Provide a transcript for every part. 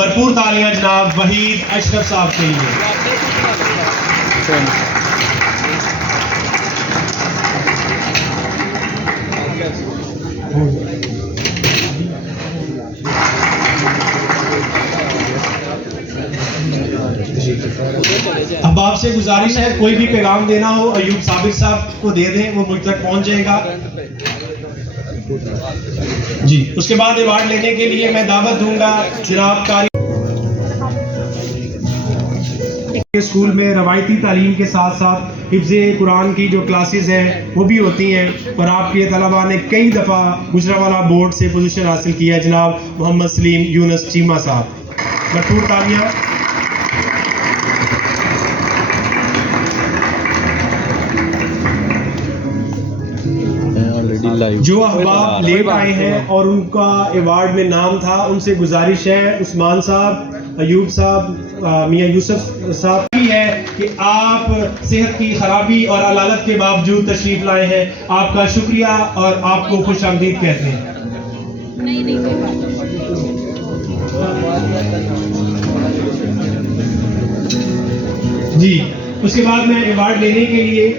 भरपूर तालियां जनाब वहीद अशरफ साहब के लिए। अब आपसे गुजारिश है, कोई भी पैगाम देना हो अयूब साबिक साहब को दे दें, वो मुझ तक पहुंच जाएगा जी। उसके बाद अवार्ड लेने के लिए मैं दावत दूंगा जनाब कारी। स्कूल में रवायती तालीम के साथ साथ हिफ्ज़े कुरान की जो क्लासेस हैं वो भी होती हैं और आपके तलबा ने कई दफ़ा गुजरावाला बोर्ड से पोजीशन हासिल किया है। जनाब मोहम्मद सलीम यूनुस चीमा साहब, भरपूर तालियां। जो अहबाब लेट आए हैं और उनका अवार्ड में नाम था, उनसे गुजारिश है उस्मान साहब, अयूब साहब, मियां यूसुफ साहब की है कि आप सेहत की खराबी और अलालत के बावजूद तशरीफ लाए हैं। आपका शुक्रिया और आपको खुश आमदीद कहते हैं। जी, उसके बाद मैं अवार्ड लेने के लिए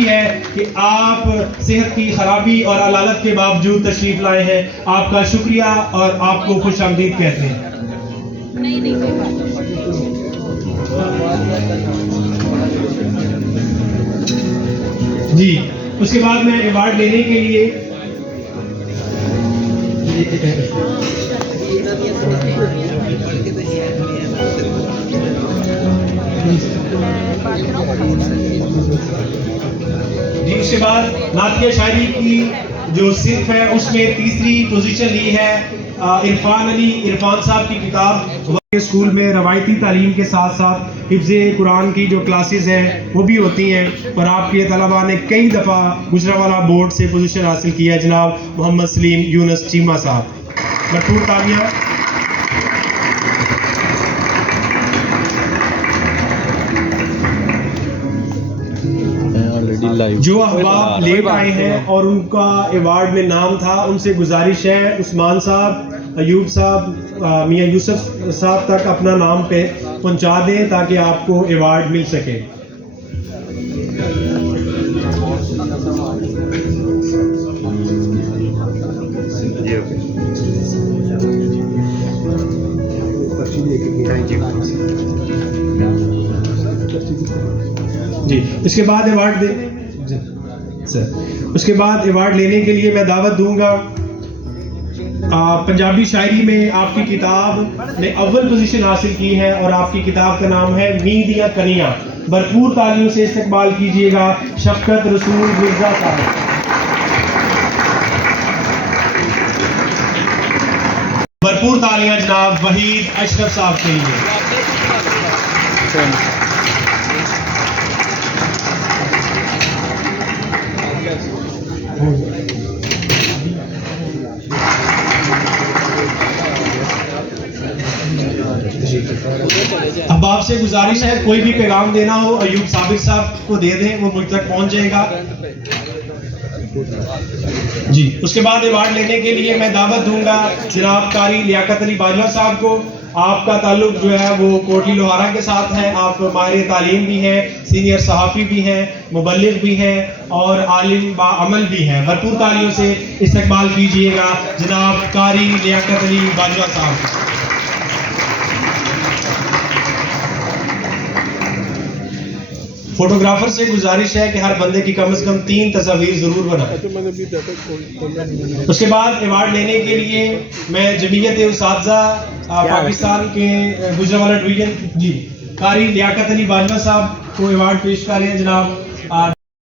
है कि आप सेहत की खराबी और अलालत के बावजूद तशरीफ लाए हैं। आपका शुक्रिया और आपको खुश आमदीद कहते हैं। जी, उसके बाद मैं अवार्ड लेने के लिए जी, उसके बाद नातिया शायरी की जो सिर्फ है उसमें तीसरी पोजीशन ली है इरफान साहब की किताब। स्कूल में रवायती तालीम के साथ साथ हिफ्ज़े कुरान की जो क्लासेस हैं वो भी होती हैं और आपके तलबा ने कई दफ़ा गुजरावाला बोर्ड से पोजीशन हासिल किया है। जनाब मोहम्मद सलीम यूनुस चीमा साहब, भरपूर तालियां। जो अहबाब लेट आए हैं और उनका अवार्ड में नाम था, उनसे गुजारिश है उस्मान साहब, अयूब साहब, मियां यूसुफ साहब तक अपना नाम पे पहुंचा दें ताकि आपको अवार्ड मिल सके। जी, उसके बाद अवार्ड लेने के लिए मैं दावत दूंगा पंजाबी शायरी में आपकी किताब ने अव्वल पोजीशन हासिल की है और आपकी किताब का नाम है नींद दिया कनियां। भरपूर तालियों से इस्तकबाल कीजिएगा शफकत रसूल मिर्जा साहब। भरपूर तालियां जनाब वहीद अशरफ साहब के लिए। अब आपसे गुजारिश है, कोई भी पैगाम देना हो अयूब साबिक साहब को दे दें, वो मुझ तक पहुंच जाएगा जी। उसके बाद अवार्ड लेने के लिए मैं दावत दूंगा जनाब कारी लियाकत अली बाजवा साहब को। आपका ताल्लुक जो है वो कोटली लोहारा के साथ है। आप माहिर तालीम भी हैं, सीनियर सहाफ़ी भी हैं, मुबल्लिग भी हैं और आलिम बाअमल भी हैं। भरपूर तालियों से इस्तकबाल कीजिएगा जनाब कारी लियाकत अली बाजवा साहब। फोटोग्राफर से गुजारिश है कि हर बंदे की कम से कम 3 तस्वीर जरूर बनाए। उसके बाद अवार्ड लेने के लिए मैं जमीयत उस्ताज़ा पाकिस्तान के गुजरावाला डिवीजन जी कारी लियाकत अली बाजवा साहब को अवार्ड पेश कर रहे हैं। जनाब